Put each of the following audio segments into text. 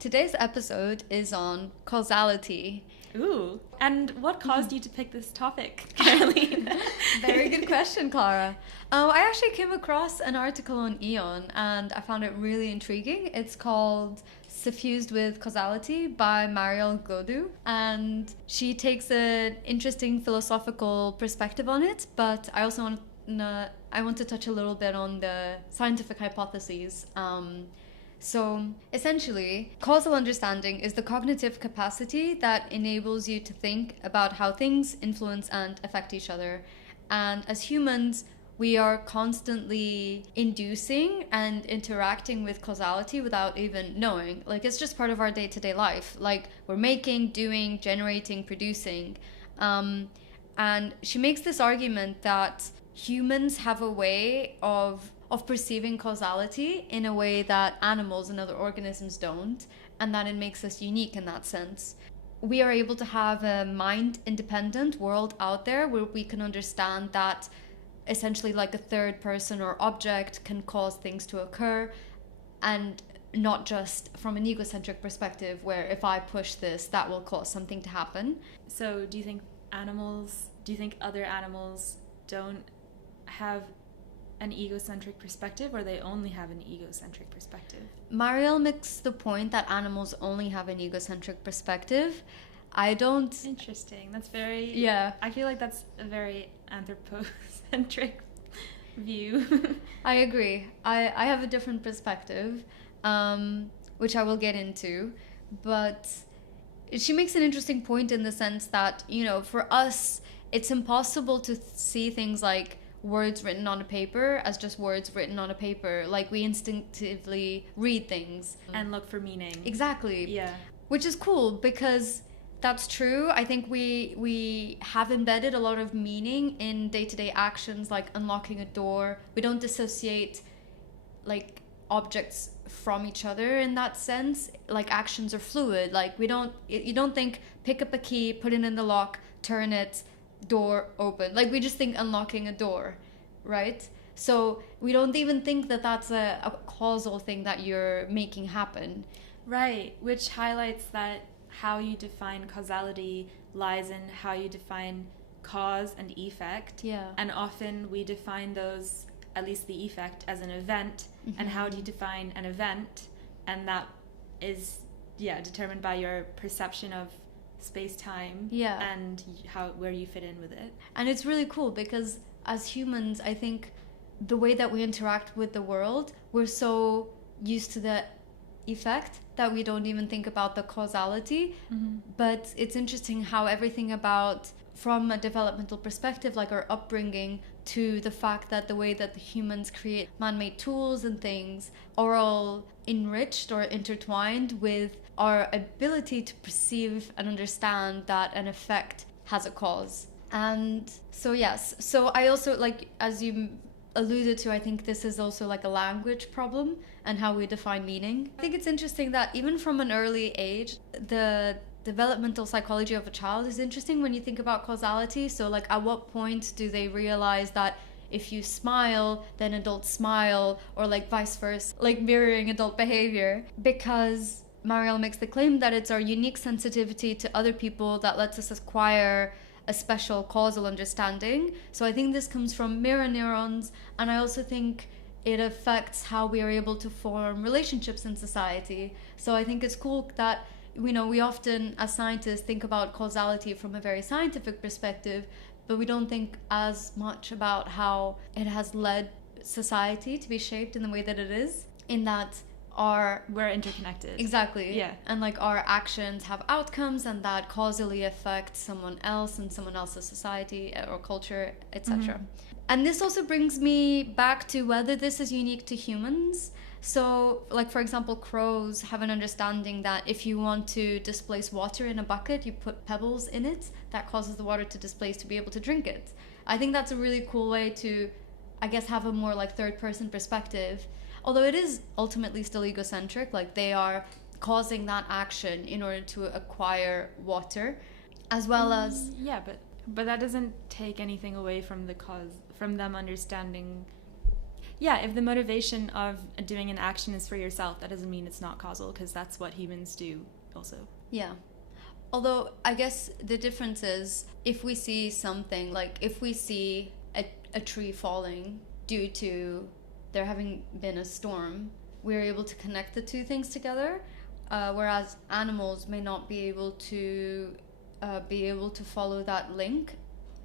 Today's episode is on causality. Ooh, and what caused you to pick this topic, Caroline? Very good question, Clara. I actually came across an article on Eon and I found it really intriguing. It's called Suffused with Causality by Mariel Godu, and she takes an interesting philosophical perspective on it, but I also want to touch a little bit on the scientific hypotheses. So essentially, causal understanding is the cognitive capacity that enables you to think about how things influence and affect each other. And as humans, we are constantly inducing and interacting with causality without even knowing. Like, it's just part of our day-to-day life. Like, we're making, doing, generating, producing. And she makes this argument that humans have a way of perceiving causality in a way that animals and other organisms don't, and that it makes us unique in that sense. We are able to have a mind-independent world out there where we can understand that essentially like a third person or object can cause things to occur, and not just from an egocentric perspective where if I push this, that will cause something to happen. So do you think other animals don't have an egocentric perspective, or they only have an egocentric perspective? Mariel makes the point that animals only have an egocentric perspective. I don't... Interesting. That's very... Yeah. I feel like that's a very anthropocentric view. I agree. I have a different perspective, which I will get into. But she makes an interesting point in the sense that, you know, for us, it's impossible to see things like words written on a paper as just words written on a paper. Like, we instinctively read things and look for meaning. Exactly. Yeah. Which is cool because that's true. I think we have embedded a lot of meaning in day-to-day actions, like unlocking a door. We don't dissociate like objects from each other in that sense. Like, actions are fluid. Like, you don't think pick up a key, put it in the lock, turn it, door open. Like, we just think unlocking a door, right? So we don't even think that that's a causal thing that you're making happen. Right, which highlights that how you define causality lies in how you define cause and effect. Yeah. And often we define those, at least the effect, as an event. Mm-hmm. And how do you define an event? And that is, determined by your perception of space-time, and where you fit in with it. And it's really cool because as humans, I think the way that we interact with the world, we're so used to the effect that we don't even think about the causality. Mm-hmm. But it's interesting how everything about, from a developmental perspective, like our upbringing, to the fact that the way that the humans create man-made tools and things are all enriched or intertwined with our ability to perceive and understand that an effect has a cause. And so yes, so I also, like, as you alluded to, I think this is also like a language problem and how we define meaning. I think it's interesting that even from an early age, the developmental psychology of a child is interesting when you think about causality. So like, at what point do they realize that if you smile, then adults smile, or like vice versa, like mirroring adult behavior? Because Mariel makes the claim that it's our unique sensitivity to other people that lets us acquire a special causal understanding. So I think this comes from mirror neurons, and I also think it affects how we are able to form relationships in society. So I think it's cool that, you know, we often as scientists think about causality from a very scientific perspective, but we don't think as much about how it has led society to be shaped in the way that it is, in that we're interconnected. Exactly. Yeah. And like, our actions have outcomes, and that causally affect someone else and someone else's society or culture, etc. Mm-hmm. And this also brings me back to whether this is unique to humans. So, like, for example, crows have an understanding that if you want to displace water in a bucket, you put pebbles in it. That causes the water to displace to be able to drink it. I think that's a really cool way to, I guess, have a more like third-person perspective. Although it is ultimately still egocentric, like they are causing that action in order to acquire water, as well as... Yeah, but that doesn't take anything away from the cause, from them understanding yeah, if the motivation of doing an action is for yourself, that doesn't mean it's not causal, because that's what humans do also. Yeah. Although I guess the difference is if we see something, like if we see a tree falling due to there having been a storm, we're able to connect the two things together, whereas animals may not be able to follow that link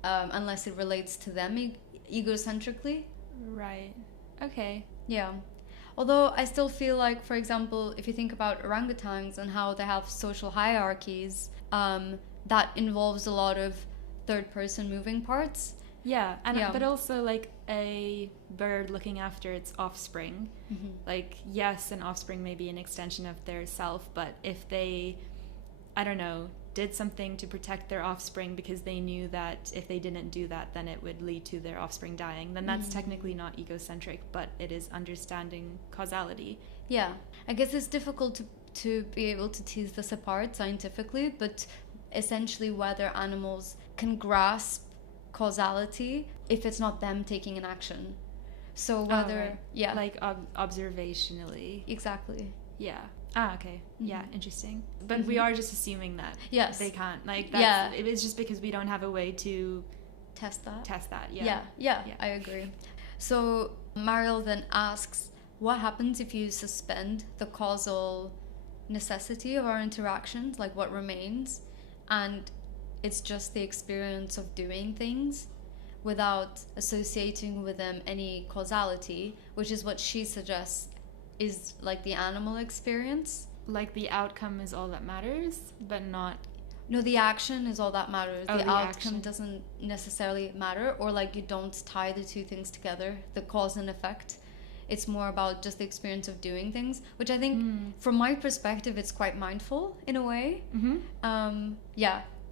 unless it relates to them egocentrically. Right. Okay. Yeah. Although I still feel like, for example, if you think about orangutans and how they have social hierarchies, that involves a lot of third-person moving parts. Yeah, but also like a bird looking after its offspring. Mm-hmm. Like, yes, an offspring may be an extension of their self, but if they, I don't know, did something to protect their offspring because they knew that if they didn't do that, then it would lead to their offspring dying, then that's technically not egocentric, but it is understanding causality. Yeah, I guess it's difficult to be able to tease this apart scientifically, but essentially whether animals can grasp causality if it's not them taking an action. So whether, right. Yeah. Like observationally. Exactly. Yeah. Okay. Mm-hmm. Yeah, interesting. But we are just assuming that they can't. Like, it's just because we don't have a way to test that. Yeah, I agree. So Mariel then asks, what happens if you suspend the causal necessity of our interactions? Like, what remains? And it's just the experience of doing things without associating with them any causality, which is what she suggests is like the animal experience. Like the outcome is all that matters, but not... No, the action is all that matters. Oh, the outcome action doesn't necessarily matter, or like you don't tie the two things together, the cause and effect. It's more about just the experience of doing things, which I think from my perspective, it's quite mindful in a way. Mm-hmm.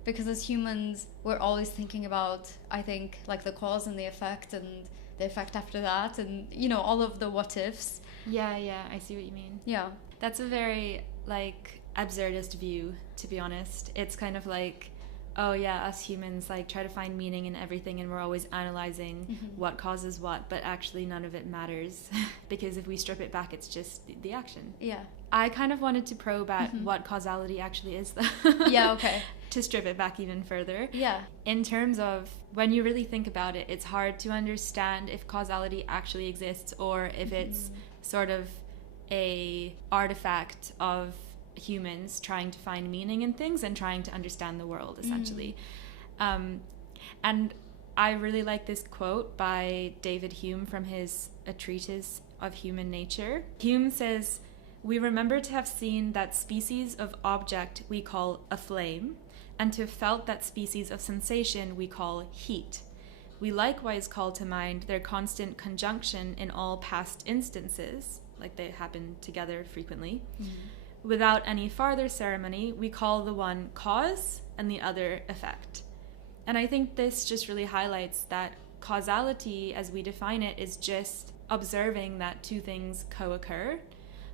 Because as humans, we're always thinking about, I think, like the cause and the effect and the effect after that, and, you know, all of the what ifs. Yeah, I see what you mean. Yeah. That's a very, like, absurdist view, to be honest. It's kind of like, oh yeah, us humans, like, try to find meaning in everything, and we're always analyzing what causes what, but actually none of it matters, because if we strip it back, it's just the action. Yeah. I kind of wanted to probe at what causality actually is, though. Yeah, okay. To strip it back even further. Yeah. In terms of, when you really think about it, it's hard to understand if causality actually exists, or if it's sort of a artifact of humans trying to find meaning in things and trying to understand the world, essentially. And I really like this quote by David Hume from his A Treatise of Human Nature. Hume says, "We remember to have seen that species of object we call a flame, and to have felt that species of sensation we call heat. We likewise call to mind their constant conjunction in all past instances," like they happen together frequently. "Without any farther ceremony, we call the one cause and the other effect." And I think this just really highlights that causality, as we define it, is just observing that two things co-occur.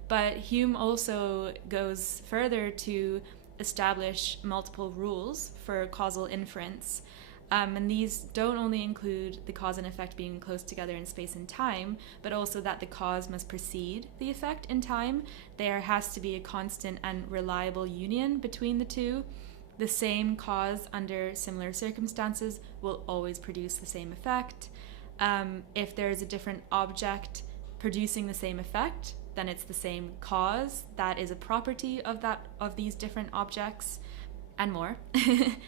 But Hume also goes further to establish multiple rules for causal inference. And these don't only include the cause and effect being close together in space and time, but also that the cause must precede the effect in time. There has to be a constant and reliable union between the two. The same cause under similar circumstances will always produce the same effect. If there is a different object producing the same effect, then it's the same cause. That is a property of these different objects. And more,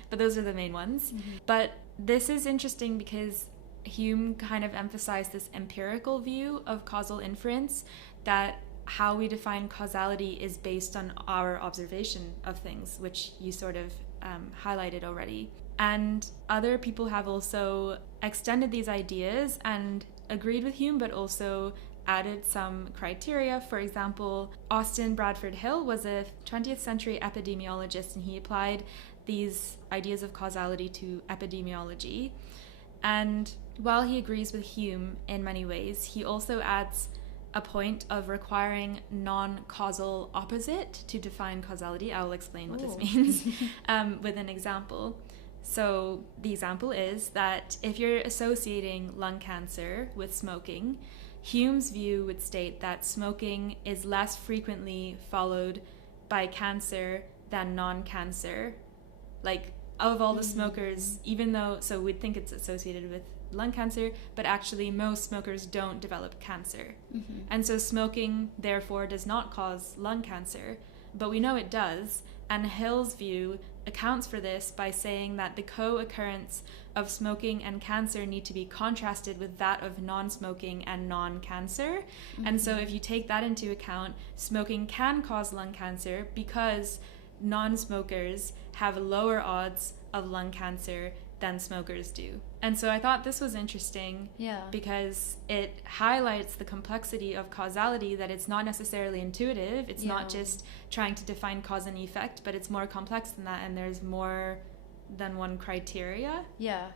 but those are the main ones. But this is interesting because Hume kind of emphasized this empirical view of causal inference, that how we define causality is based on our observation of things, which you sort of highlighted already. And other people have also extended these ideas and agreed with Hume, but also added some criteria. For example, Austin Bradford Hill was a 20th century epidemiologist, and he applied these ideas of causality to epidemiology. And while he agrees with Hume in many ways, he also adds a point of requiring non-causal opposite to define causality. I will explain what this means with an example. So the example is that if you're associating lung cancer with smoking, Hume's view would state that smoking is less frequently followed by cancer than non-cancer. Like, of all the smokers, even though, so we'd think it's associated with lung cancer, but actually most smokers don't develop cancer. And so smoking, therefore, does not cause lung cancer, but we know it does. And Hill's view accounts for this by saying that the co-occurrence of smoking and cancer need to be contrasted with that of non-smoking and non-cancer. And so if you take that into account, smoking can cause lung cancer because non-smokers have lower odds of lung cancer than smokers do. And so I thought this was interesting because it highlights the complexity of causality, that it's not necessarily intuitive. It's not just trying to define cause and effect, but it's more complex than that, and there's more than one criteria. Yeah.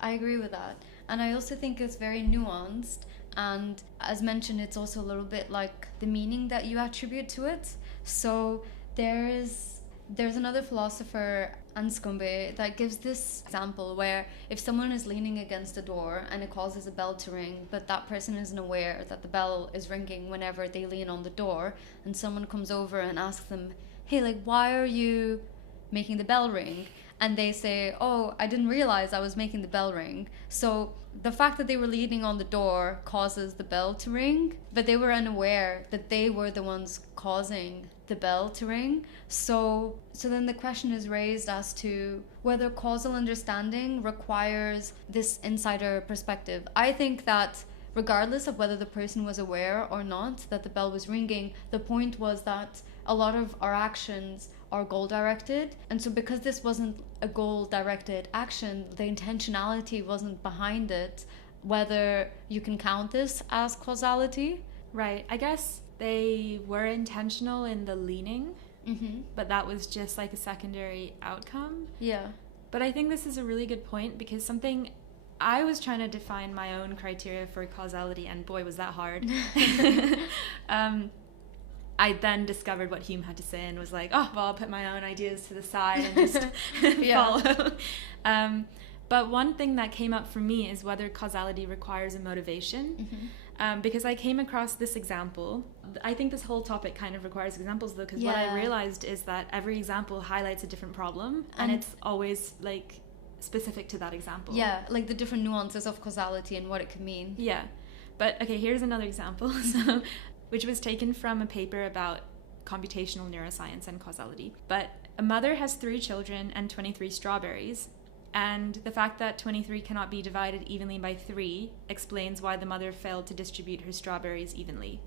I agree with that. And I also think it's very nuanced, and as mentioned, it's also a little bit like the meaning that you attribute to it. So there's another philosopher, Anscombe, that gives this example where if someone is leaning against a door and it causes a bell to ring, but that person isn't aware that the bell is ringing whenever they lean on the door, and someone comes over and asks them, hey, like, why are you making the bell ring? And they say, oh, I didn't realize I was making the bell ring. So the fact that they were leaning on the door causes the bell to ring, but they were unaware that they were the ones causing the bell to ring. So then the question is raised as to whether causal understanding requires this insider perspective. I think that regardless of whether the person was aware or not that the bell was ringing, the point was that a lot of our actions are goal-directed. And so because this wasn't a goal-directed action, the intentionality wasn't behind it, whether you can count this as causality. Right. I guess they were intentional in the leaning, but that was just like a secondary outcome. Yeah. But I think this is a really good point, because something I was trying to define my own criteria for causality, and boy, was that hard. I then discovered what Hume had to say and was like, oh, well, I'll put my own ideas to the side and just follow. But one thing that came up for me is whether causality requires a motivation. Because I came across this example. I think this whole topic kind of requires examples, though, because what I realized is that every example highlights a different problem, and it's always like specific to that example. Yeah, like the different nuances of causality and what it could mean. Yeah. But okay, here's another example, which was taken from a paper about computational neuroscience and causality. But a mother has 3 children and 23 strawberries. And the fact that 23 cannot be divided evenly by 3 explains why the mother failed to distribute her strawberries evenly.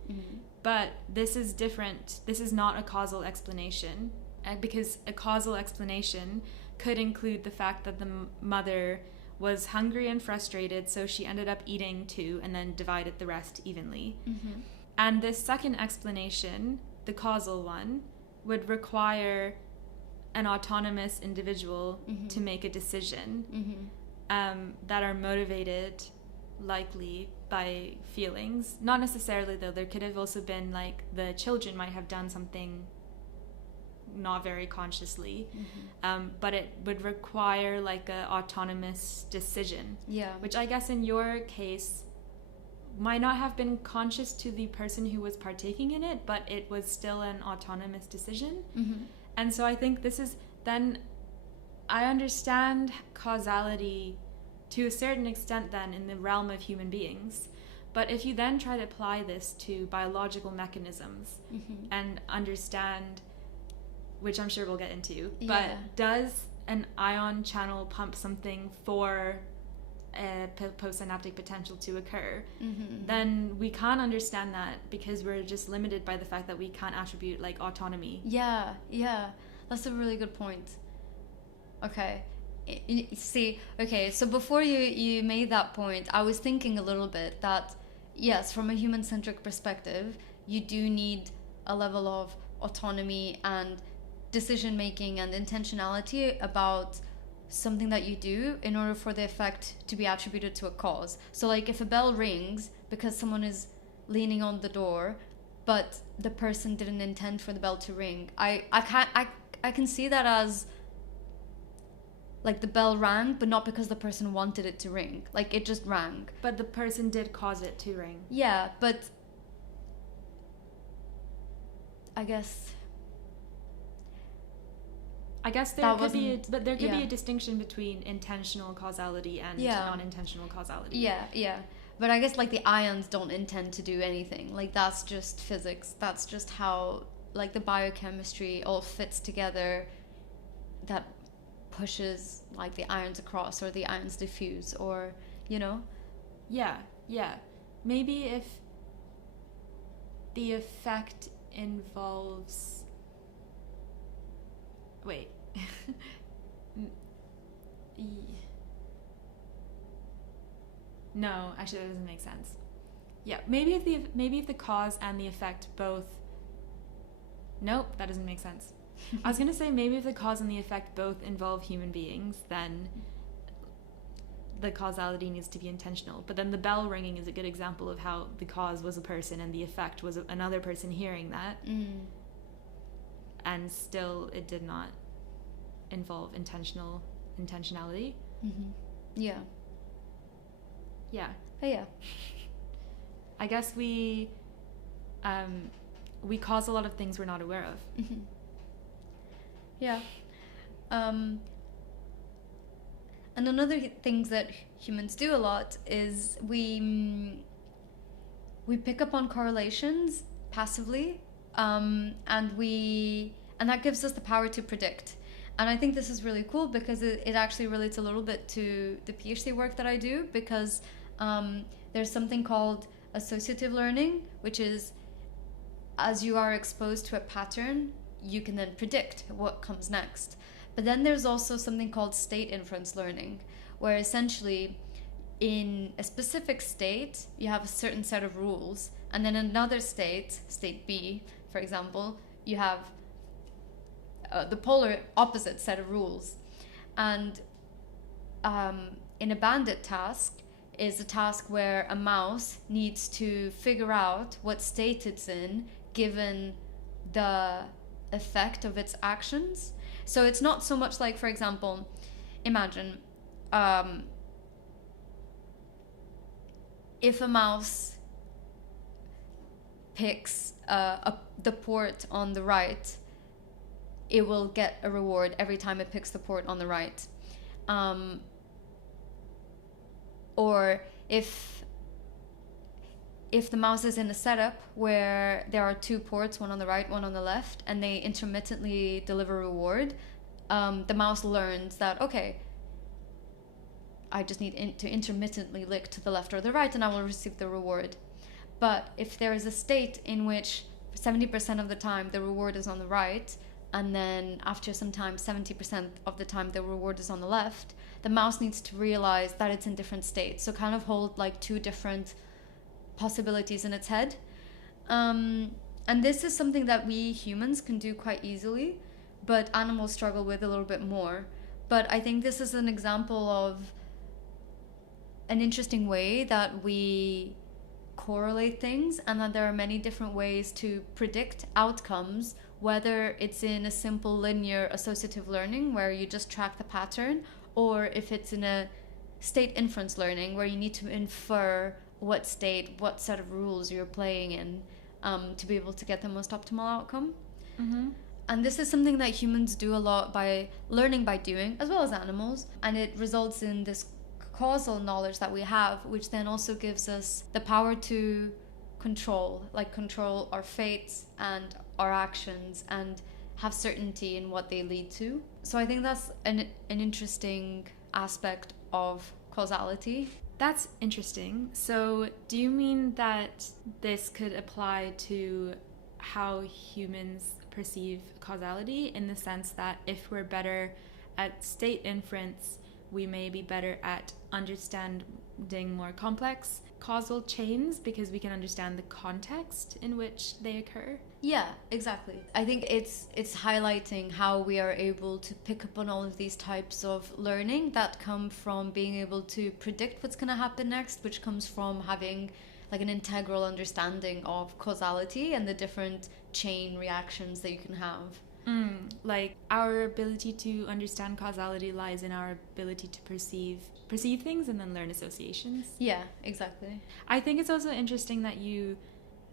But this is different. This is not a causal explanation, because a causal explanation could include the fact that the mother was hungry and frustrated, so she ended up eating 2 and then divided the rest evenly. And this second explanation, the causal one, would require an autonomous individual to make a decision that are motivated likely by feelings. Not necessarily, though. There could have also been like the children might have done something not very consciously, but it would require like a autonomous decision, which I guess in your case might not have been conscious to the person who was partaking in it, but it was still an autonomous decision. And so I think this is then, I understand causality to a certain extent then in the realm of human beings. But if you then try to apply this to biological mechanisms and understand, which I'm sure we'll get into, but does an ion channel pump something for a postsynaptic potential to occur, then we can't understand that, because we're just limited by the fact that we can't attribute like autonomy. Yeah, that's a really good point. Okay, so before you made that point, I was thinking a little bit that yes, from a human-centric perspective, you do need a level of autonomy and decision-making and intentionality about something that you do in order for the effect to be attributed to a cause. So like if a bell rings because someone is leaning on the door, but the person didn't intend for the bell to ring, I can see that as Like the bell rang, but not because the person wanted it to ring. Like it just rang. But the person did cause it to ring. Yeah, but I guess there could be a distinction between intentional causality and non-intentional causality. Yeah. But I guess like the ions don't intend to do anything. Like that's just physics. That's just how like the biochemistry all fits together that pushes like the ions across or the ions diffuse or, you know? Yeah. Maybe if the effect involves... Wait. No, actually that doesn't make sense. Yeah, maybe if the cause and the effect both... Nope, that doesn't make sense. I was going to say maybe if the cause and the effect both involve human beings, then the causality needs to be intentional. But then the bell ringing is a good example of how the cause was a person and the effect was another person hearing that. And still it did not involve intentionality. Yeah. I guess we cause a lot of things we're not aware of. Yeah. And another things that humans do a lot is we pick up on correlations passively, and that gives us the power to predict. And I think this is really cool because it actually relates a little bit to the PhD work that I do, because there's something called associative learning, which is as you are exposed to a pattern, you can then predict what comes next. But then there's also something called state inference learning, where essentially in a specific state, you have a certain set of rules, and then another state B, for example, you have the polar opposite set of rules. And in a bandit task is a task where a mouse needs to figure out what state it's in given the effect of its actions. So it's not so much like, for example, imagine if a mouse picks the port on the right, it will get a reward every time it picks the port on the right. Or if the mouse is in a setup where there are two ports, one on the right, one on the left, and they intermittently deliver a reward, the mouse learns that, okay, I just need to intermittently lick to the left or the right and I will receive the reward. But if there is a state in which 70% of the time the reward is on the right, and then after some time 70% of the time the reward is on the left, the mouse needs to realize that it's in different states. So kind of hold like two different possibilities in its head. And this is something that we humans can do quite easily, but animals struggle with a little bit more. But I think this is an example of an interesting way that we correlate things, and that there are many different ways to predict outcomes, whether it's in a simple linear associative learning where you just track the pattern, or if it's in a state inference learning where you need to infer what state, what set of rules you're playing in, to be able to get the most optimal outcome. And this is something that humans do a lot by learning by doing, as well as animals, and it results in this causal knowledge that we have, which then also gives us the power to control our fates and our actions and have certainty in what they lead to. So I think that's an interesting aspect of causality. That's interesting. So do you mean that this could apply to how humans perceive causality, in the sense that if we're better at state inference, we may be better at understanding more complex causal chains because we can understand the context in which they occur? Yeah, exactly. I think it's highlighting how we are able to pick up on all of these types of learning that come from being able to predict what's going to happen next, which comes from having like an integral understanding of causality and the different chain reactions that you can have. Like our ability to understand causality lies in our ability to perceive things and then learn associations. Yeah, exactly. I think it's also interesting that you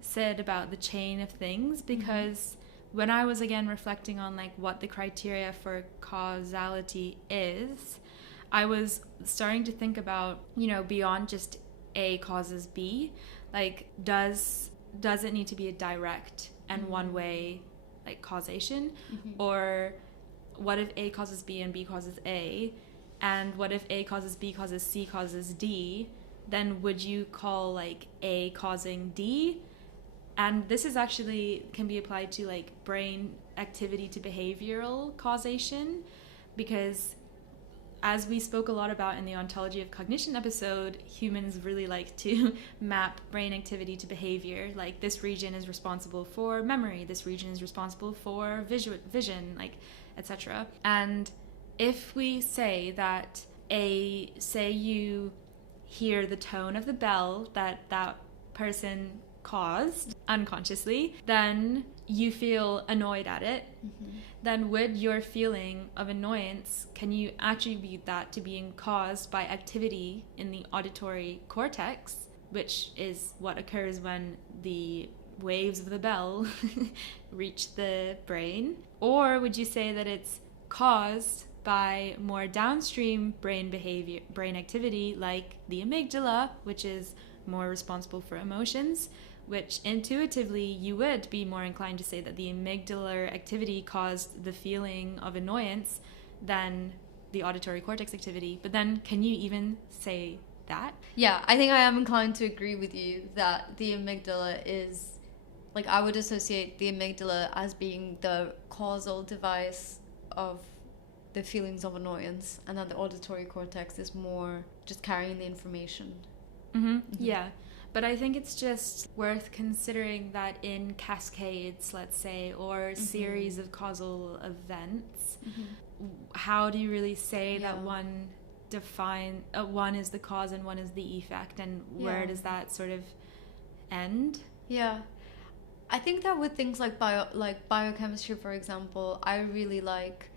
said about the chain of things, because when I was again reflecting on like what the criteria for causality is, I was starting to think about, you know, beyond just A causes B, like does it need to be a direct and one way like causation, or what if A causes B and B causes A, and what if A causes B causes C causes D, then would you call like A causing D? And this is actually can be applied to like brain activity to behavioral causation, because as we spoke a lot about in the ontology of cognition episode, humans really like to map brain activity to behavior. Like this region is responsible for memory, this region is responsible for vision, like etc. And if we say that say you hear the tone of the bell that person caused unconsciously, then you feel annoyed at it, then would your feeling of annoyance, can you attribute that to being caused by activity in the auditory cortex, which is what occurs when the waves of the bell reach the brain? Or would you say that it's caused by more downstream brain activity, like the amygdala, which is more responsible for emotions, which intuitively you would be more inclined to say that the amygdala activity caused the feeling of annoyance than the auditory cortex activity. But then can you even say that? Yeah, I think I am inclined to agree with you that the amygdala is, like, I would associate the amygdala as being the causal device of the feelings of annoyance, and that the auditory cortex is more just carrying the information. Yeah. But I think it's just worth considering that in cascades, let's say, or series of causal events, how do you really say that one is the cause and one is the effect, and where does that sort of end? Yeah. I think that with things like biochemistry, for example, I really like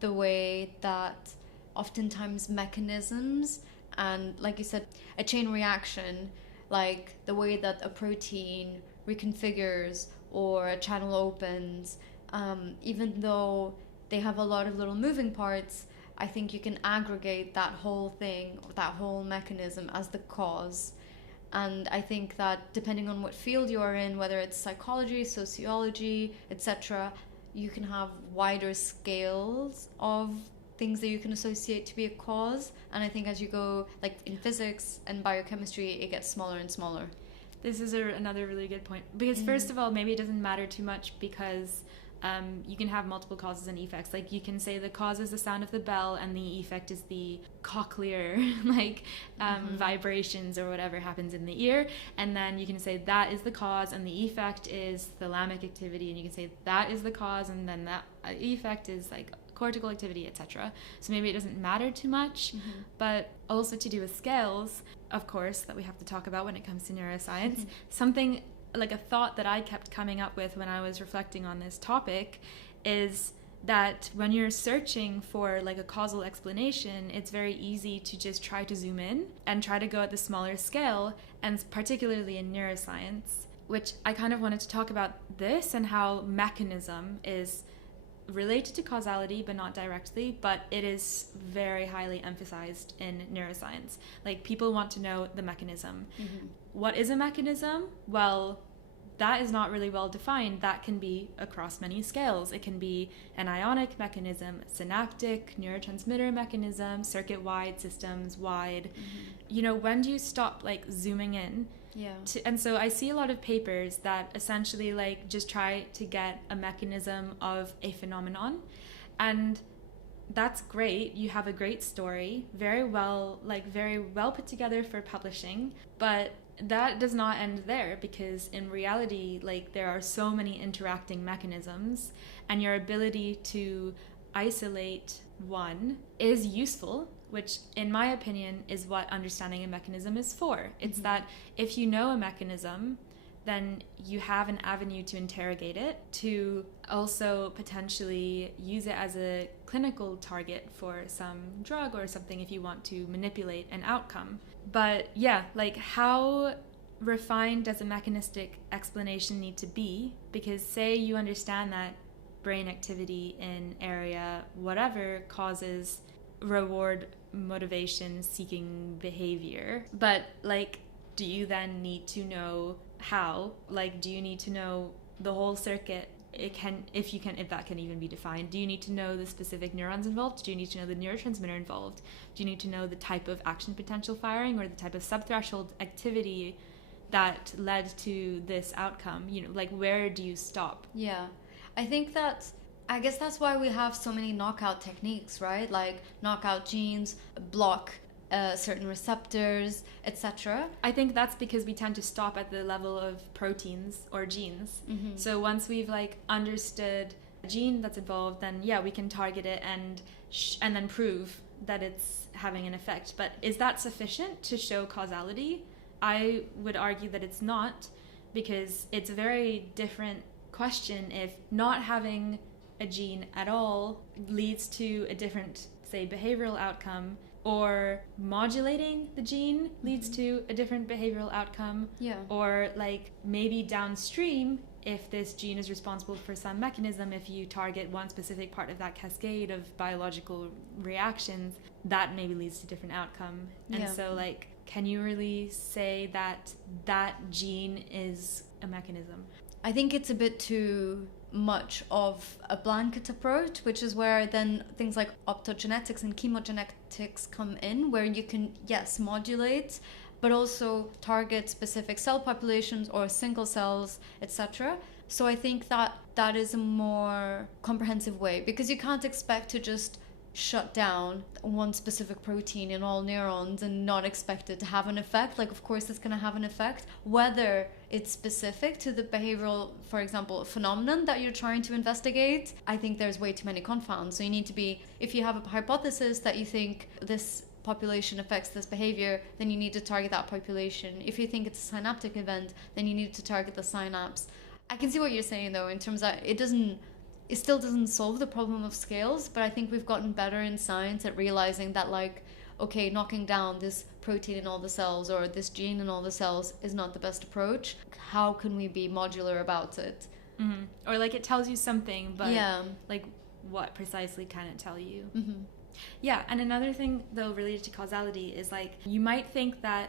the way that oftentimes mechanisms and, like you said, a chain reaction, like the way that a protein reconfigures or a channel opens, even though they have a lot of little moving parts, I think you can aggregate that whole thing, that whole mechanism as the cause. And I think that depending on what field you are in, whether it's psychology, sociology, etc., you can have wider scales of things that you can associate to be a cause. And I think as you go, like in physics and biochemistry, it gets smaller and smaller. This is another really good point, because first of all, maybe it doesn't matter too much, because you can have multiple causes and effects. Like you can say the cause is the sound of the bell and the effect is the cochlear like vibrations or whatever happens in the ear, and then you can say that is the cause and the effect is thalamic activity, and you can say that is the cause and then that effect is like cortical activity, etc. So maybe it doesn't matter too much, but also to do with scales, of course, that we have to talk about when it comes to neuroscience. Something like a thought that I kept coming up with when I was reflecting on this topic is that when you're searching for like a causal explanation, it's very easy to just try to zoom in and try to go at the smaller scale, and particularly in neuroscience, which I kind of wanted to talk about this and how mechanism is related to causality but not directly, but it is very highly emphasized in neuroscience. Like people want to know the mechanism. What is a mechanism? Well, that is not really well defined. That can be across many scales. It can be an ionic mechanism, synaptic, neurotransmitter mechanism, circuit-wide, systems-wide. You know, when do you stop like zooming in? And so I see a lot of papers that essentially like just try to get a mechanism of a phenomenon, and that's great. You have a great story, very well put together for publishing, but that does not end there, because in reality, like there are so many interacting mechanisms, and your ability to isolate one is useful, which in my opinion is what understanding a mechanism is for. It's that if you know a mechanism, then you have an avenue to interrogate it, to also potentially use it as a clinical target for some drug or something if you want to manipulate an outcome. But yeah, like how refined does a mechanistic explanation need to be? Because say you understand that brain activity in area whatever causes reward motivation seeking behavior, but like do you then need to know how? Like, do you need to know the whole circuit? If that can even be defined. Do you need to know the specific neurons involved? Do you need to know the neurotransmitter involved? Do you need to know the type of action potential firing or the type of subthreshold activity that led to this outcome? You know, like where do you stop? Yeah, I guess that's why we have so many knockout techniques, right? Like knockout genes, block certain receptors, etc. I think that's because we tend to stop at the level of proteins or genes. Mm-hmm. So once we've like understood a gene that's involved, then yeah, we can target it and then prove that it's having an effect. But is that sufficient to show causality? I would argue that it's not, because it's a very different question if not having a gene at all leads to a different, say, behavioral outcome, or modulating the gene leads to a different behavioral outcome. Yeah. Or like maybe downstream, if this gene is responsible for some mechanism, if you target one specific part of that cascade of biological reactions, that maybe leads to a different outcome. And so like, can you really say that that gene is a mechanism? I think it's a bit too much of a blanket approach, which is where then things like optogenetics and chemogenetics come in, where you can, yes, modulate, but also target specific cell populations or single cells, etc. So I think that is a more comprehensive way, because you can't expect to just shut down one specific protein in all neurons and not expect it to have an effect. Like, of course it's going to have an effect, whether it's specific to the behavioral, for example, phenomenon that you're trying to investigate. I think there's way too many confounds. So you need to be, if you have a hypothesis that you think this population affects this behavior, then you need to target that population. If you think it's a synaptic event, then you need to target the synapse. I can see what you're saying though, in terms that it still doesn't solve the problem of scales, but I think we've gotten better in science at realizing that, like, okay, knocking down this protein in all the cells or this gene in all the cells is not the best approach. How can we be modular about it? Mm-hmm. Or like it tells you something, but like what precisely can it tell you? Mm-hmm. Yeah, and another thing though related to causality is like you might think that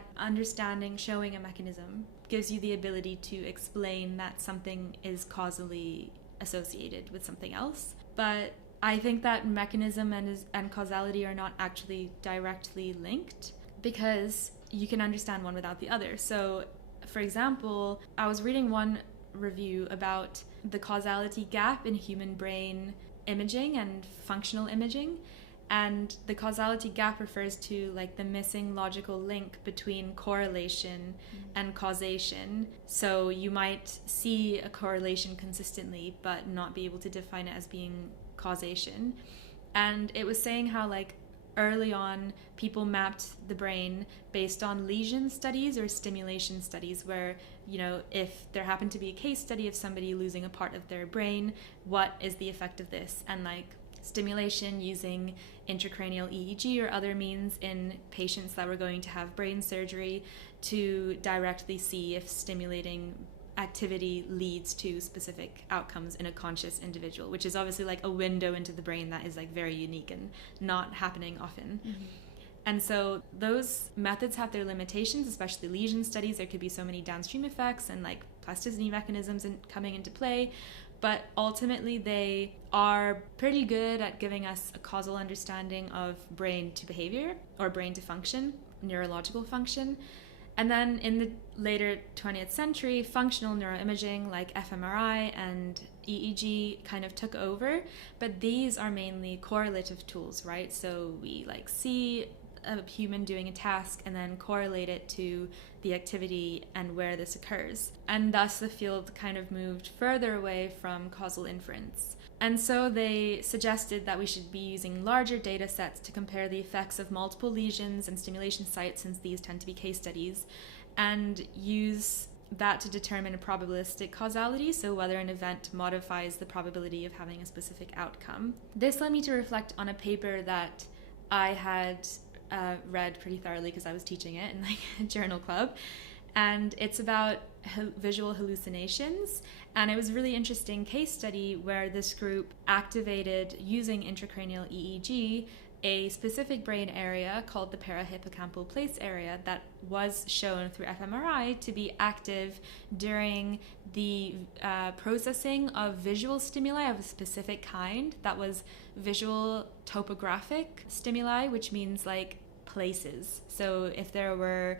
showing a mechanism gives you the ability to explain that something is causally associated with something else, but I think that mechanism and causality are not actually directly linked, because you can understand one without the other. So for example, I was reading one review about the causality gap in human brain imaging and functional imaging, and the causality gap refers to like the missing logical link between correlation and causation. So you might see a correlation consistently but not be able to define it as being causation. And it was saying how like early on people mapped the brain based on lesion studies or stimulation studies, where, you know, if there happened to be a case study of somebody losing a part of their brain, what is the effect of this? And like stimulation using intracranial EEG or other means in patients that were going to have brain surgery to directly see if stimulating activity leads to specific outcomes in a conscious individual, which is obviously like a window into the brain that is like very unique and not happening often. Mm-hmm. And so those methods have their limitations, especially lesion studies. There could be so many downstream effects and like plasticity mechanisms coming into play. But ultimately, they are pretty good at giving us a causal understanding of brain to behavior or brain to function, neurological function. And then in the later 20th century, functional neuroimaging like fMRI and EEG kind of took over. But these are mainly correlative tools, right? So we like see a human doing a task and then correlate it to the activity and where this occurs. And thus the field kind of moved further away from causal inference. And so they suggested that we should be using larger data sets to compare the effects of multiple lesions and stimulation sites, since these tend to be case studies, and use that to determine a probabilistic causality, so whether an event modifies the probability of having a specific outcome. This led me to reflect on a paper that I had read pretty thoroughly because I was teaching it in like a journal club, and it's about visual hallucinations. And it was a really interesting case study where this group activated, using intracranial EEG, a specific brain area called the parahippocampal place area that was shown through fMRI to be active during the processing of visual stimuli of a specific kind. That was visual topographic stimuli, which means like places. So if there were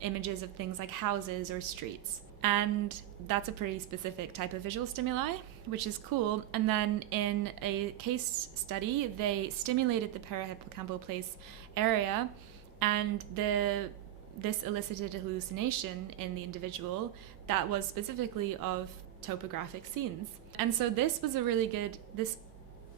images of things like houses or streets. And that's a pretty specific type of visual stimuli, which is cool. And then in a case study, they stimulated the parahippocampal place area, and this elicited a hallucination in the individual that was specifically of topographic scenes. And so this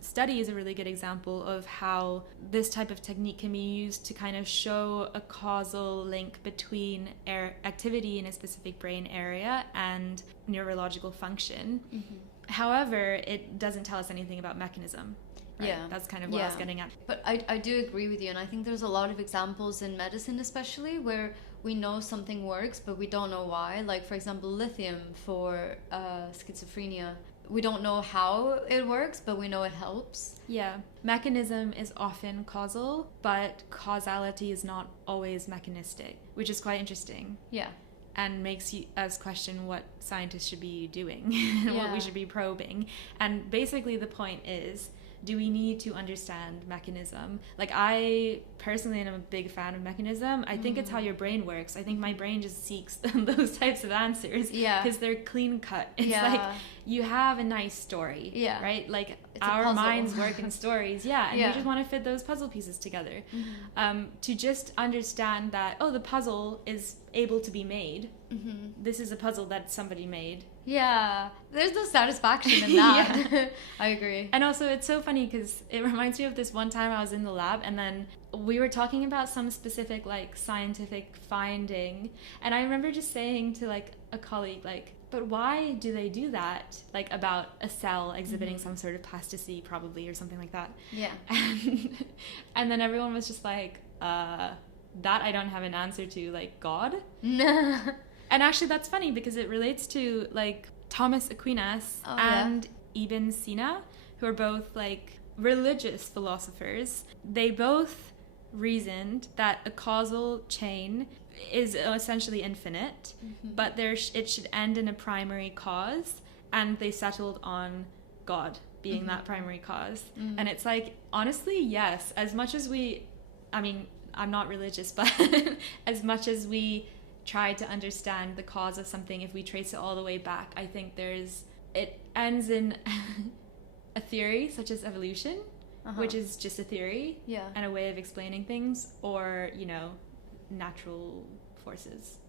study is a really good example of how this type of technique can be used to kind of show a causal link between activity in a specific brain area and neurological function. Mm-hmm. However, it doesn't tell us anything about mechanism. Right? Yeah. That's kind of what I was getting at. But I do agree with you, and I think there's a lot of examples in medicine especially where we know something works, but we don't know why. Like, for example, lithium for schizophrenia. We don't know how it works, but we know it helps. Yeah. Mechanism is often causal, but causality is not always mechanistic, which is quite interesting. Yeah. And makes us question what scientists should be doing and what we should be probing. And basically the point is, do we need to understand mechanism? Like, I personally am a big fan of mechanism. I think it's how your brain works. I think my brain just seeks those types of answers because they're clean cut. It's like you have a nice story, right? Like, it's our minds work in stories, and we just want to fit those puzzle pieces together. To just understand that, the puzzle is able to be made. This is a puzzle that somebody made. Yeah, there's no satisfaction in that. I agree. And also, it's so funny because it reminds me of this one time I was in the lab, and then we were talking about some specific like scientific finding, and I remember just saying to like a colleague, like, but why do they do that? Like, about a cell exhibiting some sort of plasticity, probably, or something like that. Yeah. And then everyone was just like, that I don't have an answer to, like, God? And actually, that's funny because it relates to, like, Thomas Aquinas and Ibn Sina, who are both, like, religious philosophers. They both reasoned that a causal chain is essentially infinite, but it should end in a primary cause, and they settled on God being that primary cause. And it's like, honestly, yes, as much as I'm not religious, but as much as we try to understand the cause of something, if we trace it all the way back, I think it ends in a theory such as evolution, which is just a theory and a way of explaining things, or, natural forces.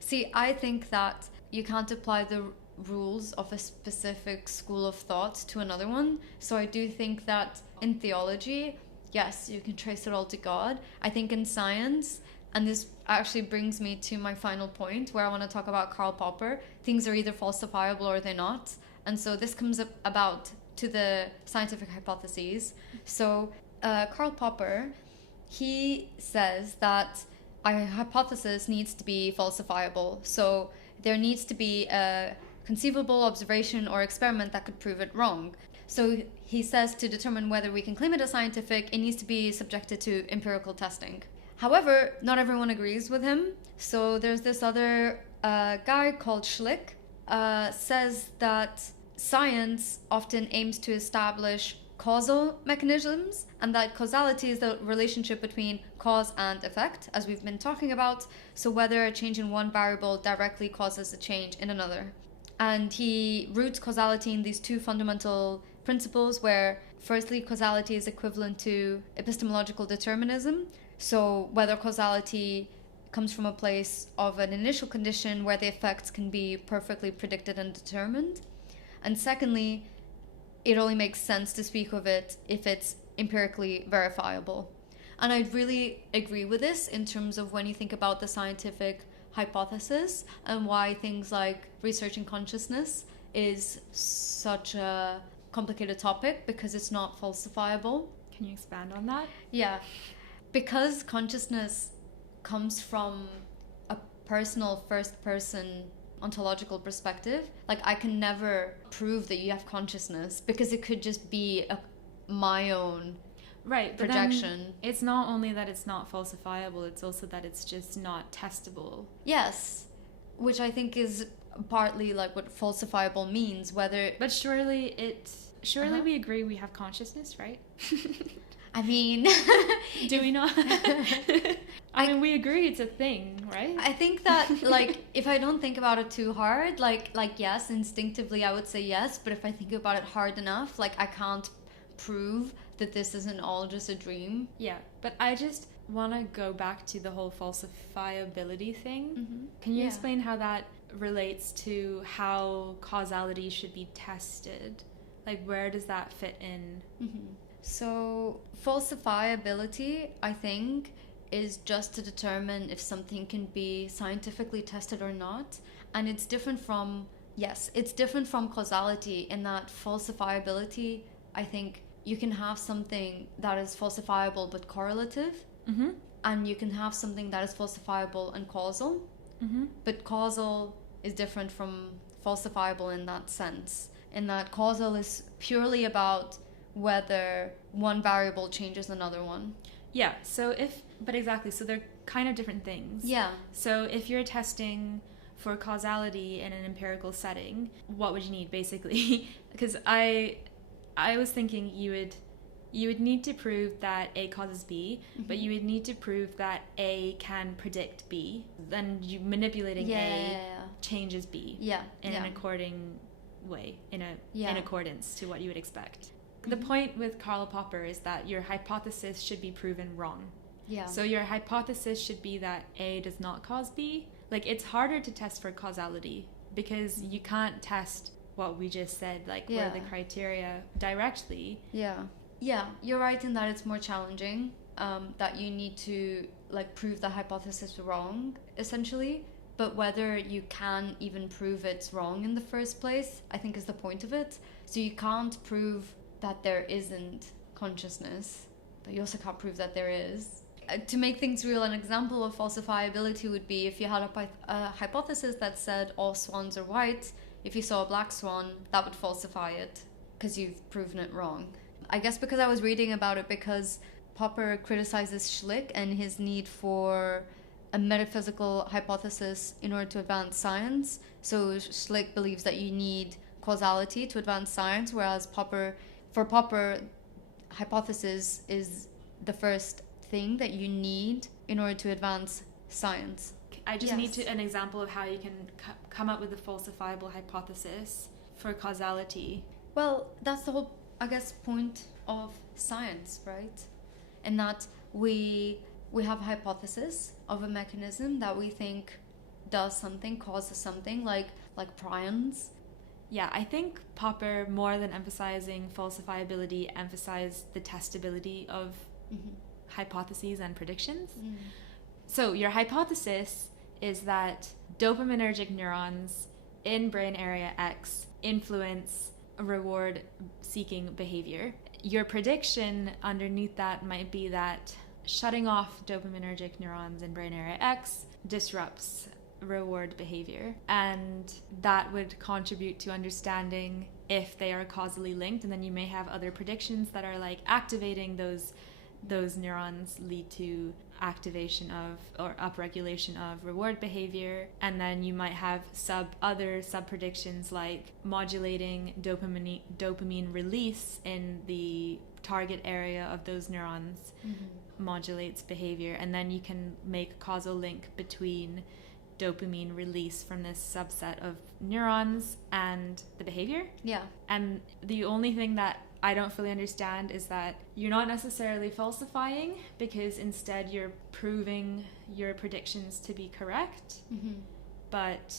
See, I think that you can't apply the rules of a specific school of thought to another one. So I do think that in theology, yes, you can trace it all to God. I think in science, and this actually brings me to my final point where I want to talk about Karl Popper, things are either falsifiable or they're not. And so this comes about to the scientific hypotheses. So Karl Popper, he says that a hypothesis needs to be falsifiable. So there needs to be a conceivable observation or experiment that could prove it wrong. So he says to determine whether we can claim it as scientific, it needs to be subjected to empirical testing. However, not everyone agrees with him. So there's this other guy called Schlick, says that science often aims to establish causal mechanisms, and that causality is the relationship between cause and effect, as we've been talking about. So whether a change in one variable directly causes a change in another. And he roots causality in these two fundamental principles where, firstly, causality is equivalent to epistemological determinism. So whether causality comes from a place of an initial condition where the effects can be perfectly predicted and determined. And secondly, it only makes sense to speak of it if it's empirically verifiable. And I'd really agree with this in terms of when you think about the scientific hypothesis, and why things like researching consciousness is such a complicated topic, because it's not falsifiable. Can you expand on that? Yeah, because consciousness comes from a personal first person ontological perspective. Like, I can never prove that you have consciousness, because it could just be my own projection. Then it's not only that it's not falsifiable, it's also that it's just not testable. Yes, which I think is partly like what falsifiable means. But surely we agree we have consciousness, right? I mean, do we not? I mean, we agree it's a thing, right? I think that, like, if I don't think about it too hard, like yes, instinctively I would say yes, but if I think about it hard enough, like, I can't prove that this isn't all just a dream. Yeah, but I just want to go back to the whole falsifiability thing. Mm-hmm. Can you explain how that relates to how causality should be tested? Like, where does that fit in? Mm-hmm. So falsifiability, I think, is just to determine if something can be scientifically tested or not. And it's different from causality, in that falsifiability, I think you can have something that is falsifiable but correlative, mm-hmm. and you can have something that is falsifiable and causal. Mm-hmm. But causal is different from falsifiable in that sense, in that causal is purely about whether one variable changes another one. Yeah, so exactly, so they're kind of different things. Yeah. So if you're testing for causality in an empirical setting, what would you need, basically? Because I was thinking you would need to prove that A causes B, mm-hmm. but you would need to prove that A can predict B. Then you manipulating A changes B in an according way, in accordance to what you would expect. The point with Karl Popper is that your hypothesis should be proven wrong. Yeah. So your hypothesis should be that A does not cause B. Like, it's harder to test for causality because you can't test what we just said, like what are the criteria directly. Yeah. Yeah, you're right in that it's more challenging, that you need to like prove the hypothesis wrong, essentially. But whether you can even prove it's wrong in the first place, I think is the point of it. So you can't prove that there isn't consciousness, but you also can't prove that there is. To make things real, an example of falsifiability would be if you had a hypothesis that said all swans are white. If you saw a black swan, that would falsify it because you've proven it wrong. I guess because I was reading about it, because Popper criticizes Schlick and his need for a metaphysical hypothesis in order to advance science. So Schlick believes that you need causality to advance science, whereas for Popper, hypothesis is the first thing that you need in order to advance science. I just need an example of how you can come up with a falsifiable hypothesis for causality. Well, that's the whole, I guess, point of science, right? And that we have a hypothesis of a mechanism that we think does something, causes something, like prions. Yeah, I think Popper, more than emphasizing falsifiability, emphasized the testability of hypotheses and predictions. So your hypothesis is that dopaminergic neurons in brain area X influence reward-seeking behavior. Your prediction underneath that might be that shutting off dopaminergic neurons in brain area X disrupts reward behavior, and that would contribute to understanding if they are causally linked. And then you may have other predictions that are like activating those neurons lead to activation of or upregulation of reward behavior, and then you might have other sub predictions like modulating dopamine release in the target area of those neurons modulates behavior, and then you can make a causal link between dopamine release from this subset of neurons and the behavior. Yeah. And the only thing that I don't fully understand is that you're not necessarily falsifying, because instead you're proving your predictions to be correct, but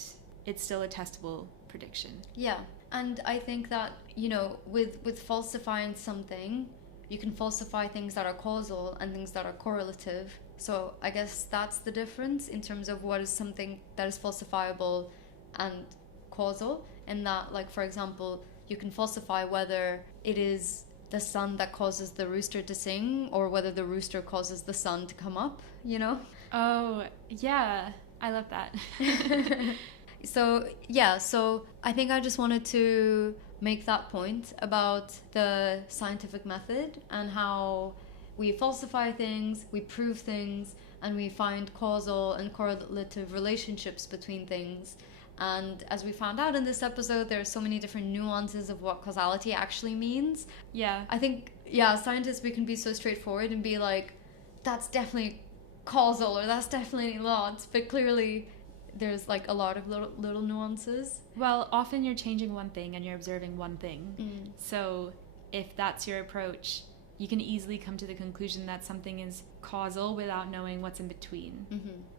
it's still a testable prediction. Yeah. And I think that, with falsifying something, you can falsify things that are causal and things that are correlative. So I guess that's the difference in terms of what is something that is falsifiable and causal. And that, like, for example, you can falsify whether it is the sun that causes the rooster to sing or whether the rooster causes the sun to come up, you know? Oh, yeah. I love that. So I think I just wanted to make that point about the scientific method and how we falsify things, we prove things, and we find causal and correlative relationships between things. And as we found out in this episode, there are so many different nuances of what causality actually means. Yeah. I think, scientists, we can be so straightforward and be like, that's definitely causal or that's definitely not. But clearly, there's like a lot of little nuances. Well, often you're changing one thing and you're observing one thing. So if that's your approach, you can easily come to the conclusion that something is causal without knowing what's in between,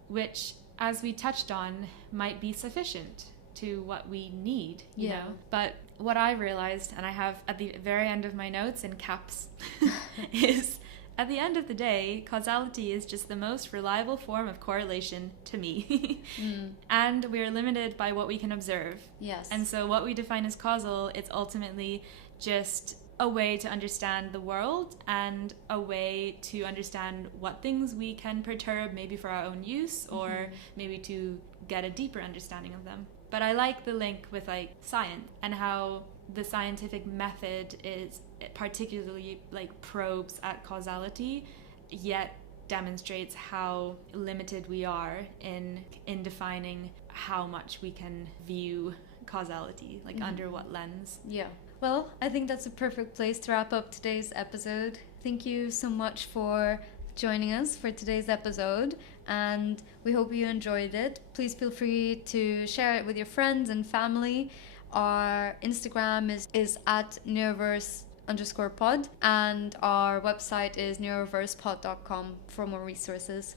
which, as we touched on, might be sufficient to what we need, you know? But what I realized, and I have at the very end of my notes in caps, is at the end of the day, causality is just the most reliable form of correlation to me. And we're limited by what we can observe. Yes. And so what we define as causal, it's ultimately just a way to understand the world and a way to understand what things we can perturb, maybe for our own use or maybe to get a deeper understanding of them. But I like the link with like science and how the scientific method is particularly like probes at causality, yet demonstrates how limited we are in defining how much we can view causality, like under what lens. Yeah. Well, I think that's a perfect place to wrap up today's episode. Thank you so much for joining us for today's episode, and we hope you enjoyed it. Please feel free to share it with your friends and family. Our Instagram is at neuroverse_pod, and our website is neuroversepod.com for more resources.